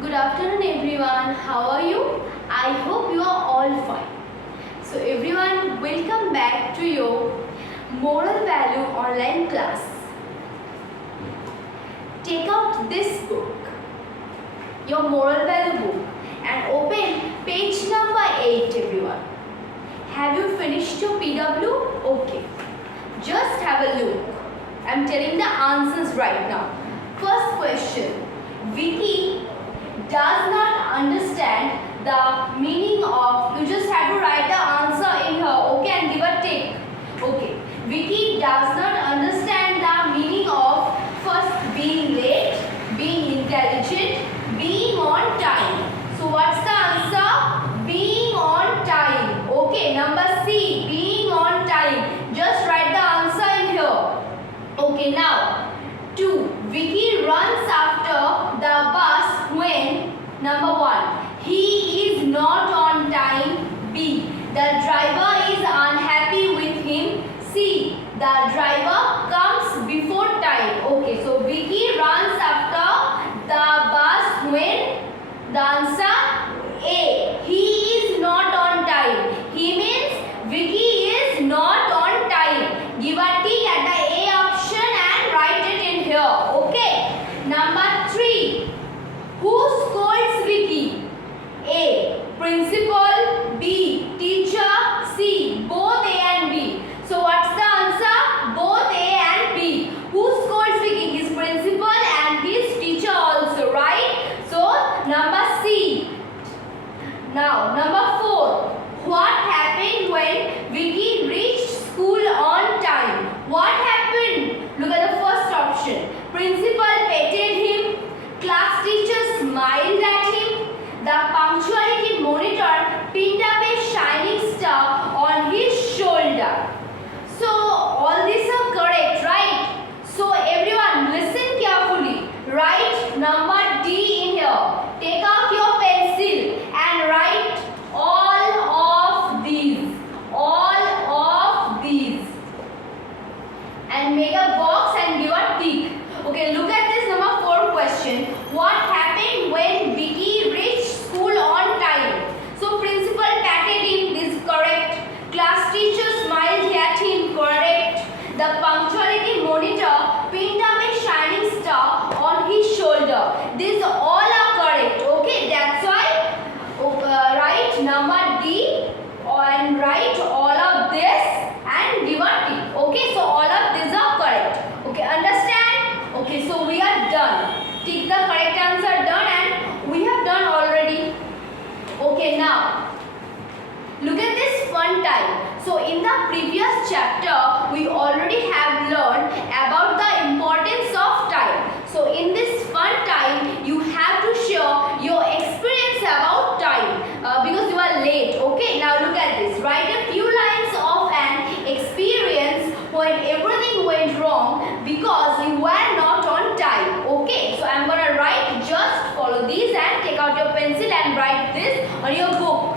Good afternoon everyone. How are you? I hope you are all fine. So everyone, welcome back to your Moral Value online class. Take out this book, your Moral Value book, and open page number 8 everyone. Have you finished your PW? Okay. Just have a look. I am telling the answers right now. First question. Vicky does not understand the meaning of, you just have to write the answer in here, okay, and give a tick. Okay, Vicky does not understand the meaning of first being late, being intelligent, being on time. So what's the answer? Being on time. Okay, number C, being on time. Just write the answer in here. Okay, now 2. Vicky runs after the bus when number 1. He is not on time. B. The driver is unhappy with him. C. The driver comes before time. Okay, so Vicky runs after the bus when the answer A. He is not on time. He means Vicky is not on time. Give a tick at the A option and write it in here. Okay. Number 3. Who scolds Vicky? A. Principal. B. Teacher. C. Both A and B. So what's the answer? Both A and B. Who scolds Vicky? His principal and his teacher also, right? So number C. Now number 4. What happened when Vicky reached school on time? What happened? Look at the first option. Principal petted him. Class teacher smiled at him. The punctuality monitor pinned up a shining star on his shoulder. So all these are correct, right? So everyone listen carefully. Write number D in here. Take out your pencil and write all of these. All of these. And make a box and give a tick. Okay, look at this number 4 question. What happened when Vicky reached school on time? So principal patted him, this is correct. Class teacher smiled at him, correct. The punctuality monitor pinned up a shining star on his shoulder. These all are correct. Okay, that's why write number D and write all of this and give a tick. Okay, so all of these are correct. Okay, understand? Okay, so we are done. Tick the correct answer done and we have done already. Okay, now look at this fun time. So in the previous chapter we already have learned about the importance of time. So in this fun time you have to share your experience about time because you are late. Okay, now look at this. Write a few lines of an experience when everything went wrong because you were not on time. Okay, so I am gonna write, just follow these and take out your pencil and write this on your book.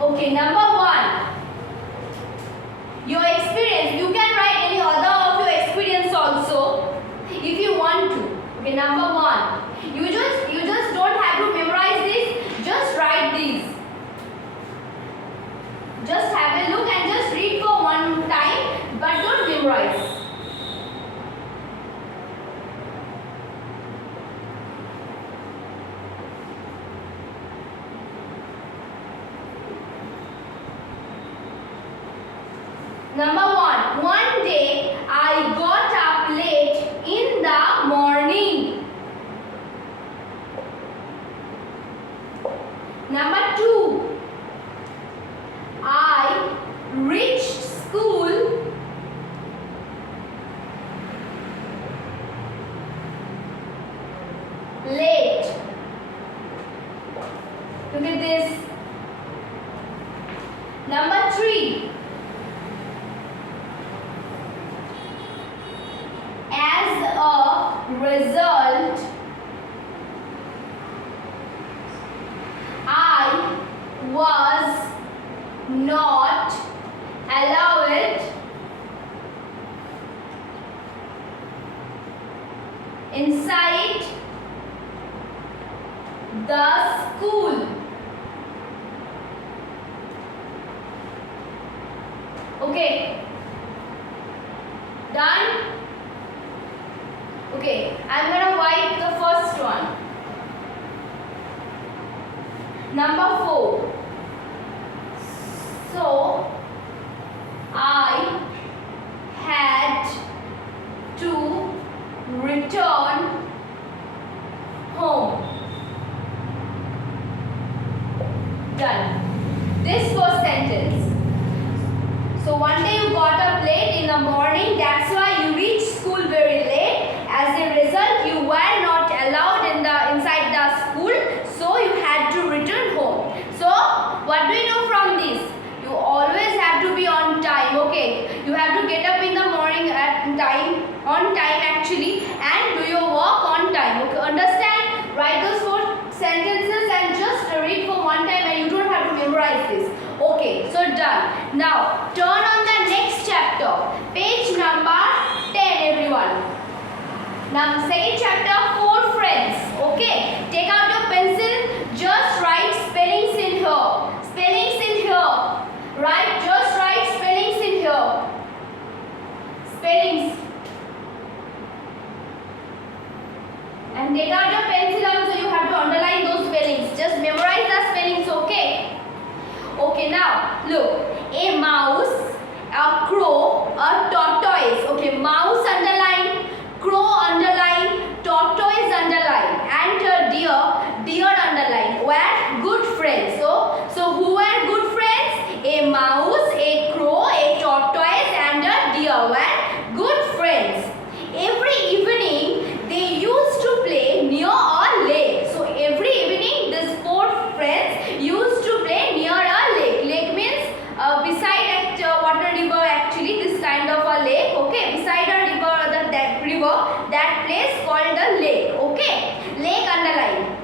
Okay, number 1. Your experience. You can write any other of your experience also if you want to. Okay, number 1. You just don't have to memorize this. Just write these. Just have a look and just read for one time, but don't memorize. Number 1. One day I got up late in the morning. Number 2. I reached school late. Look at this. Number 3. As a result, I was not allowed inside The school. Okay. Done? Okay, I'm gonna wipe the first one. Number 4. So, I had to return home. Done. This first sentence. So one day you got up late in the morning, that's why you reached school very late. As a result, you were not allowed inside the school, so you had to return home. So what do you know from this? You always have to be on time, okay? You have to get up in the morning on time actually, and do your work on time, okay? Understand? Write those 4 sentences and just read for one time, and you don't have to memorize this. Okay, so done. Now turn on the next chapter, page number 10, everyone. Now second chapter, 4 friends. Okay, take out your pencil, just write spellings in here. Spellings in here. Right, just write spellings in here. Spellings. And take out your pencil also, you have to underline those spellings. Just memorize the spellings, okay? Okay, now look. A mouse, a crow, a tortoise. Okay, mouse underline, crow underline, tortoise underline, and a deer underline. Were good friends. So who were good friends? A mouse, a crow, a tortoise, and a deer were good friends. Every evening they used to play near a lake. So every evening these 4 friends used to play near a lake. Lake means beside water river, actually this kind of a lake, okay? Beside a river, that place called the lake, okay? Lake underline.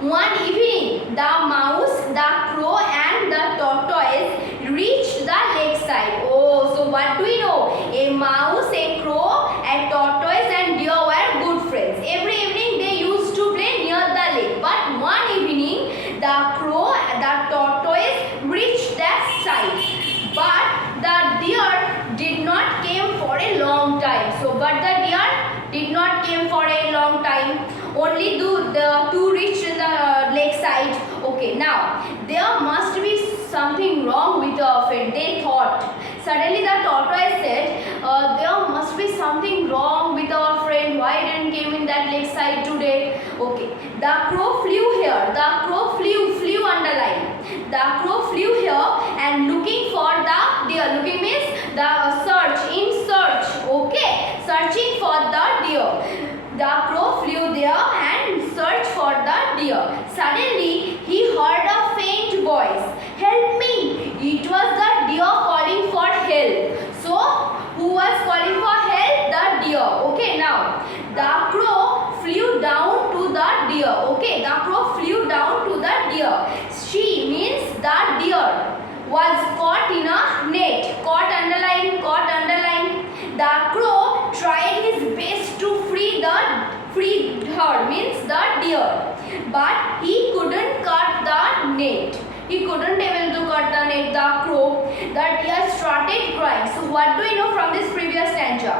One evening, the mouse, the crow, and the tortoise reached the lakeside. Oh, so what do we know? A mouse, a crow, a tortoise, and deer were good friends. Every evening they used to play near the lake. But one evening, the crow, the tortoise reached that side. But the deer did not came for a long time. But the deer did not came for a long time. Only the 2 reached the lakeside. Okay, now there must be something wrong with our friend. They thought. Suddenly the tortoise said, there must be something wrong with our friend. Why didn't came in that lakeside today? Okay. The crow flew here. The crow flew underline. The crow flew here and looking for the deer. Looking means the search. Okay. Searching for the deer. The crow flew there and searched for the deer. Suddenly, he heard a faint voice. Help me! It was the deer calling for help. So, who was calling for help? The deer. Okay, now, the crow flew down to the deer. Okay, the crow flew down to the deer. She means the deer was caught in a net. Caught underline. The crow tried his best to free her, means the deer, but he couldn't cut the net. He couldn't able to cut the net. The crow, the deer started crying. So what do we know from this previous stanza?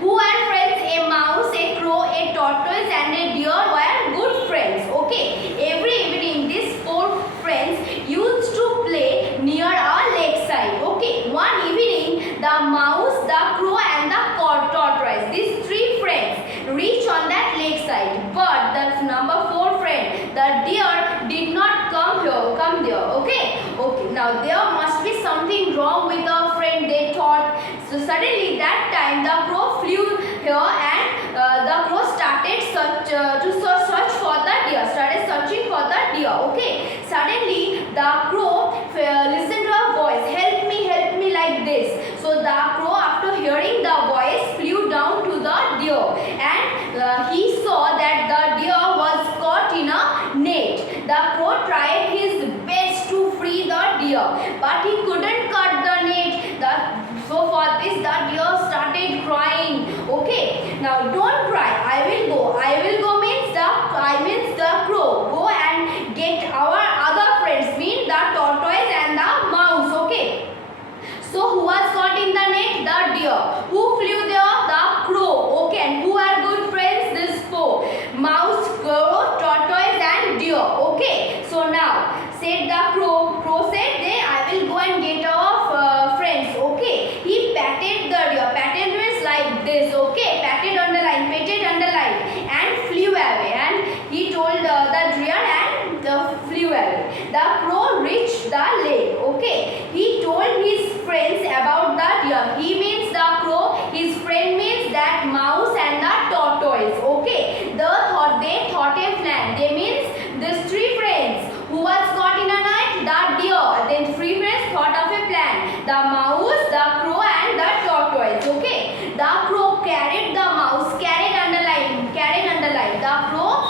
Who are friends? A mouse, a crow, a tortoise, and a deer were good friends. Okay. Every evening these 4 friends used to play near a lakeside. Okay. One evening the mouse, the crow, and the tortoise, these 3 friends reached on that lakeside. But the number 4 friend, the deer, did not come there. Okay. Now there must be something wrong with our friend, they thought. So suddenly that time the crow flew here and the crow started search for the deer. Started searching for the deer. Okay. Suddenly the crow listened to a voice. Help me like this. So the crow, after hearing the voice, flew down to the deer and he saw that the deer was caught in a net. The crow tried his best to free the deer, but he couldn't cut the net. So for this the deer started crying. Okay. Now don't cry. I will go means the crow. he means the crow, his friend means that mouse and the tortoise. Okay, they thought a plan. They means these three friends. Who was caught in a night? The deer. Then three friends thought of a plan. The mouse, the crow and the tortoise. Okay, the crow carried the mouse, carried underline. The crow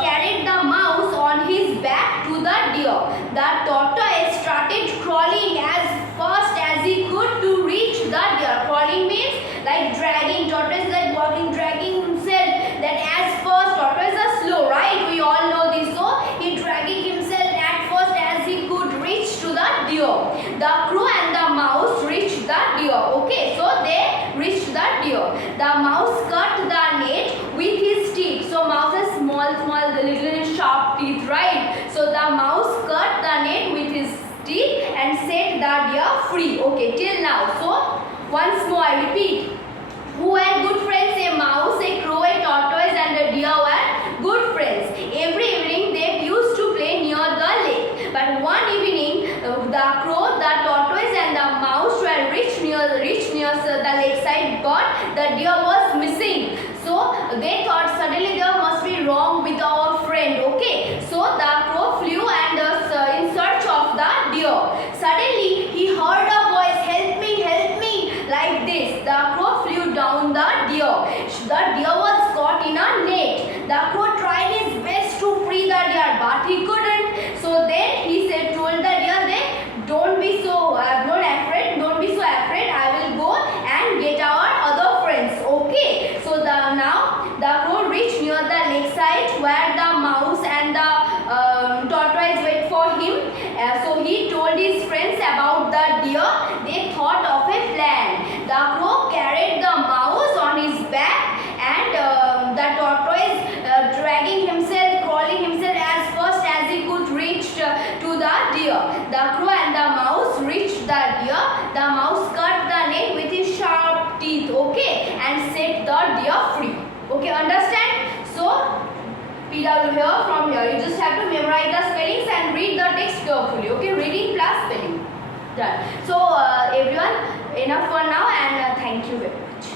carried the mouse on his back to the deer. The tortoise started crawling as fast as he could to reach the deer. Crawling means like dragging. Tortoise is like walking, dragging himself. That as first, tortoise are slow, right? We all know this. So he dragging himself at first as he could reach to the deer. The crow and the mouse reached the deer. Okay, so they reached the deer. The mouse cut the net with his teeth. So mouse has small, little sharp teeth, right? So the mouse cut the net with his teeth and set the deer free. Okay, till now. So once more I repeat. Who were good friends? A mouse, a crow, a tortoise and a deer were good friends. Every evening they used to play near the lake. But one evening the crow, the tortoise and the mouse were reached near the lakeside, but the deer was missing. So they thought suddenly there must be wrong with our friend. Okay, so the crow flew and in search of the deer. Suddenly he heard a voice, help me, like this. The crow flew down the deer. The deer was caught in a net. The crow tried his best to free the deer, but he couldn't. So then he told the deer, don't be so afraid. I will go and get our other friends. Okay. So now the crow reached near the lakeside where the mouse and the tortoise wait for him. So he told his friends about the deer. They thought of a plan. The crow carried the mouse on his back and the tortoise dragging himself, crawling himself as fast as he could reach to the deer. The crow and the mouse reached the deer. The mouse cut the net with his sharp teeth, okay, and set the deer free. Okay, understand? So PW here, from here you just have to memorize the spellings and read the text carefully. Okay, reading plus spelling. Done. So everyone, enough for now, and thank you very much.